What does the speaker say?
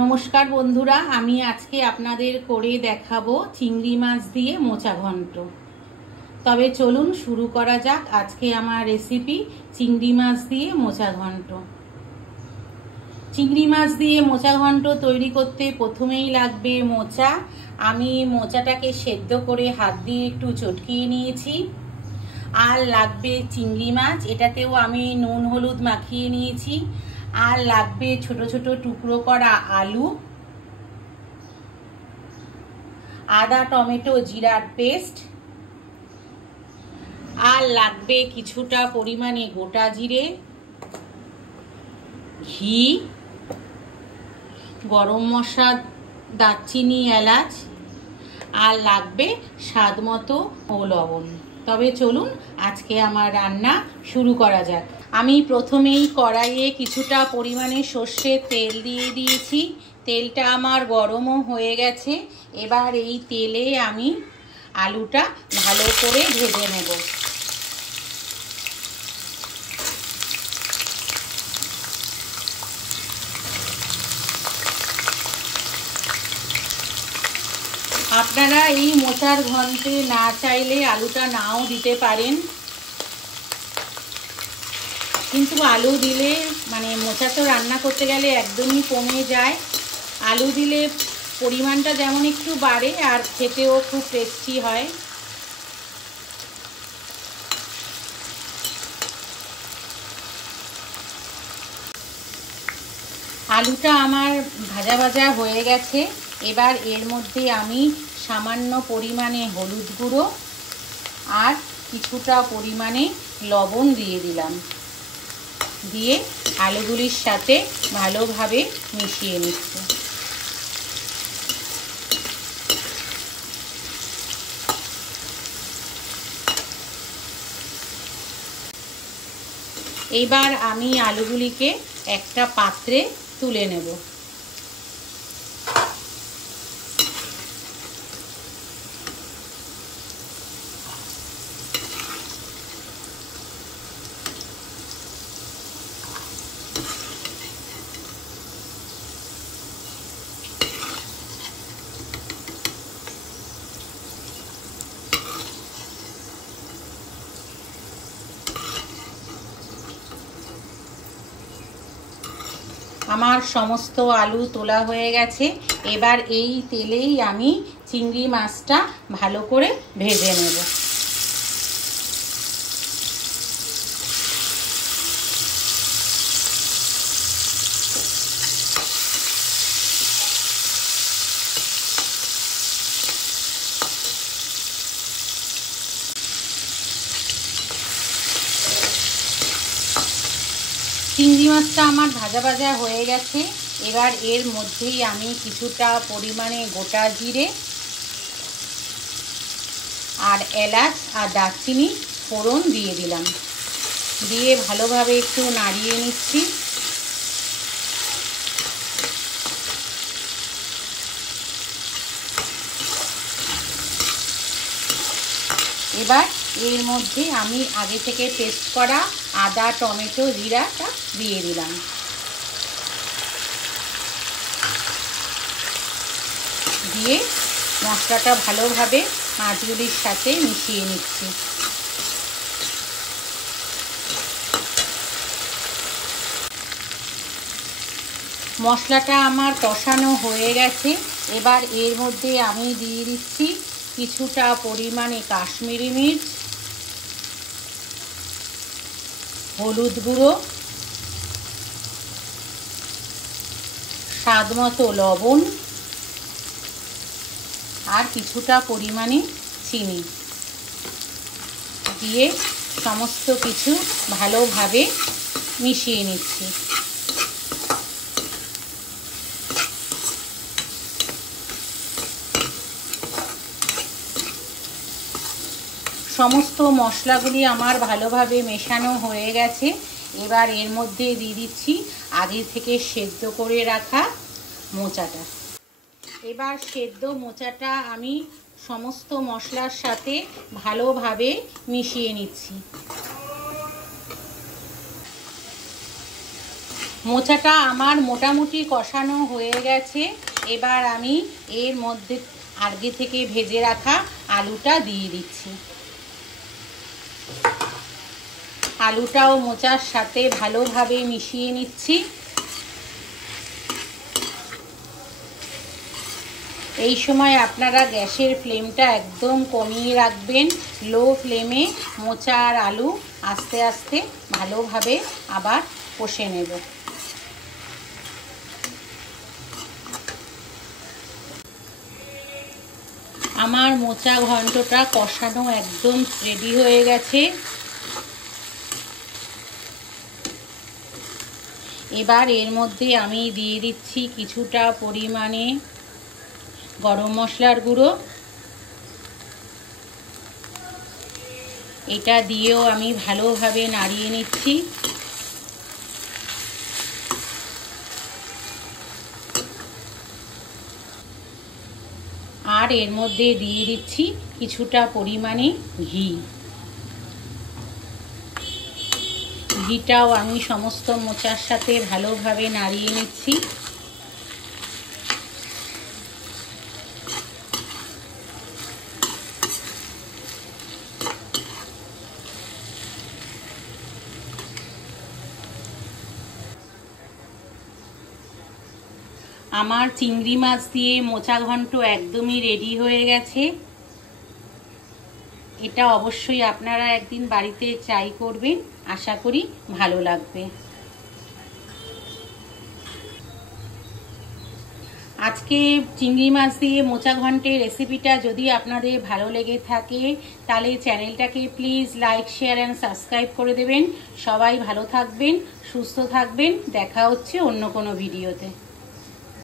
নমস্কার বন্ধুরা, আমি আজকে আপনাদের করে দেখাবো চিংড়ি মাছ দিয়ে মোচা ঘন্ট। তবে চলুন শুরু করা যাক আজকে আমার রেসিপি চিংড়ি মাছ দিয়ে মোচা ঘন্ট। চিংড়ি মাছ দিয়ে মোচা ঘন্ট তৈরি করতে প্রথমেই লাগবে মোচা। আমি মোচাটাকে সেদ্ধ করে হাত দিয়ে একটু চটকিয়ে নিয়েছি। আর লাগবে চিংড়ি মাছ, এটাতেও আমি নুন হলুদ মাখিয়ে নিয়েছি। আর লাগবে ছোট ছোট টুকরো করা আলু, আদা টমেটো জিরার পেস্ট, আর লাগবে কিছুটা পরিমাণে গোটা জিরে, ঘি, গরম মশলা, দারচিনি, এলাচ, আর লাগবে স্বাদ মতো লবণ। তবে চলুন আজকে আমার রান্না শুরু করা যাক। আমি প্রথমেই কড়াইয়ে কিছুটা পরিমাণে সর্ষের তেল দিয়ে দিয়েছি। তেলটা আমার গরমও হয়ে গেছে। এবার এই তেলে আমি আলুটা ভালো করে ভেজে নেব। আপনারা এই মোচার ঘন্টে না চাইলে আলুটা নাও দিতে পারেন, কিন্তু আলু দিলে মোচা তো রান্না করতে গেলে একদমই কমে যায়। আলু দিলে পরিমাণটা যেমন একটু বাড়ে আর খেতেও খুব টেস্টি হয়। আলুটা আমার ভাজা ভাজা হয়ে গেছে। এবার এর মধ্যে আমি সামান্য পরিমাণে হলুদ গুঁড়ো আর কিছুটা পরিমাণে লবণ দিয়ে দিলাম। দিয়ে আলুগুলির সাথে ভালোভাবে মিশিয়ে নিচ্ছি। এইবার আমি আলুগুলিকে একটা পাত্রে তুলে নেব। আমার সমস্ত আলু তোলা হয়ে গেছে। এবার এই তেলেই আমি চিংড়ি মাছটা ভালো করে ভেজে নেব। চিংড়ি মাছটা আমার ভাজা ভাজা হয়ে গেছে। এবার এর মধ্যেই আমি কিছুটা পরিমাণে গোটা জিরে আর এলাচ আর দারচিনি ফোড়ন দিয়ে দিলাম। দিয়ে ভালোভাবে একটু নাড়িয়ে নিচ্ছি। এবার এর মধ্যে আমি আগে থেকে পেস্ট করা আদা টমেটো জিরাটা দিয়ে দিলাম। দিয়ে মশলাটা ভালোভাবে মাছগুলির সাথে মিশিয়ে নিচ্ছি। মশলাটা আমার কষানো হয়ে গেছে। এবার এর মধ্যে আমি দিয়ে দিচ্ছি কিছুটা পরিমাণে কাশ্মীরি মির্চ, হলুদ গুঁড়ো, স্বাদ মতো লবণ আর কিছুটা পরিমাণে চিনি দিয়ে সমস্ত কিছু ভালোভাবে মিশিয়ে নিচ্ছি। সমস্ত মশলাগুলি আমার ভালোভাবে মেশানো হয়ে গেছে। এবার এর মধ্যে দিয়ে দিচ্ছি আগে থেকে সেদ্ধ করে রাখা মোচাটা। এবার সেদ্ধ মোচাটা আমি সমস্ত মশলার সাথে ভালোভাবে মিশিয়ে নিচ্ছি। মোচাটা আমার মোটামুটি কষানো হয়ে গেছে। এবার আমি এর মধ্যে আগে থেকে ভেজে রাখা আলুটা দিয়ে দিচ্ছি। আলুটাও মোচার সাথে ভালোভাবে মিশিয়ে নিচ্ছি। এই সময় আপনারা গ্যাসের ফ্লেমটা একদম কমিয়ে রাখবেন। লো ফ্লেমে মোচা আর আলু আস্তে আস্তে ভালোভাবে আবার কষে নেব। আমার মোচা ঘন্টটা কষানো একদম রেডি হয়ে গেছে। এবার এর মধ্যে আমি দিয়ে দিচ্ছি কিছুটা পরিমাণে গরম মশলার গুঁড়ো। এটা দিয়েও আমি ভালোভাবে নাড়িয়ে নিচ্ছি। আর এর মধ্যে দিয়ে দিচ্ছি কিছুটা পরিমাণে ঘি। ঘিটাও আমি সমস্ত মোচার সাথে ভালোভাবে নাড়িয়ে নিচ্ছি। আমার চিংড়ি মাছ দিয়ে মোচা ঘন্ট একদমই রেডি হয়ে গেছে। এটা অবশ্যই আপনারা একদিন বাড়িতে ট্রাই করবেন, আশা করি ভালো লাগবে। আজকে চিংড়ি মাছ দিয়ে মোচা ঘন্টের রেসিপিটা যদি আপনাদের ভালো লেগে থাকে তাহলে চ্যানেলটাকে please like, share and subscribe করে দেবেন। সবাই ভালো থাকবেন, সুস্থ থাকবেন। দেখা হচ্ছে অন্য কোনো ভিডিওতে।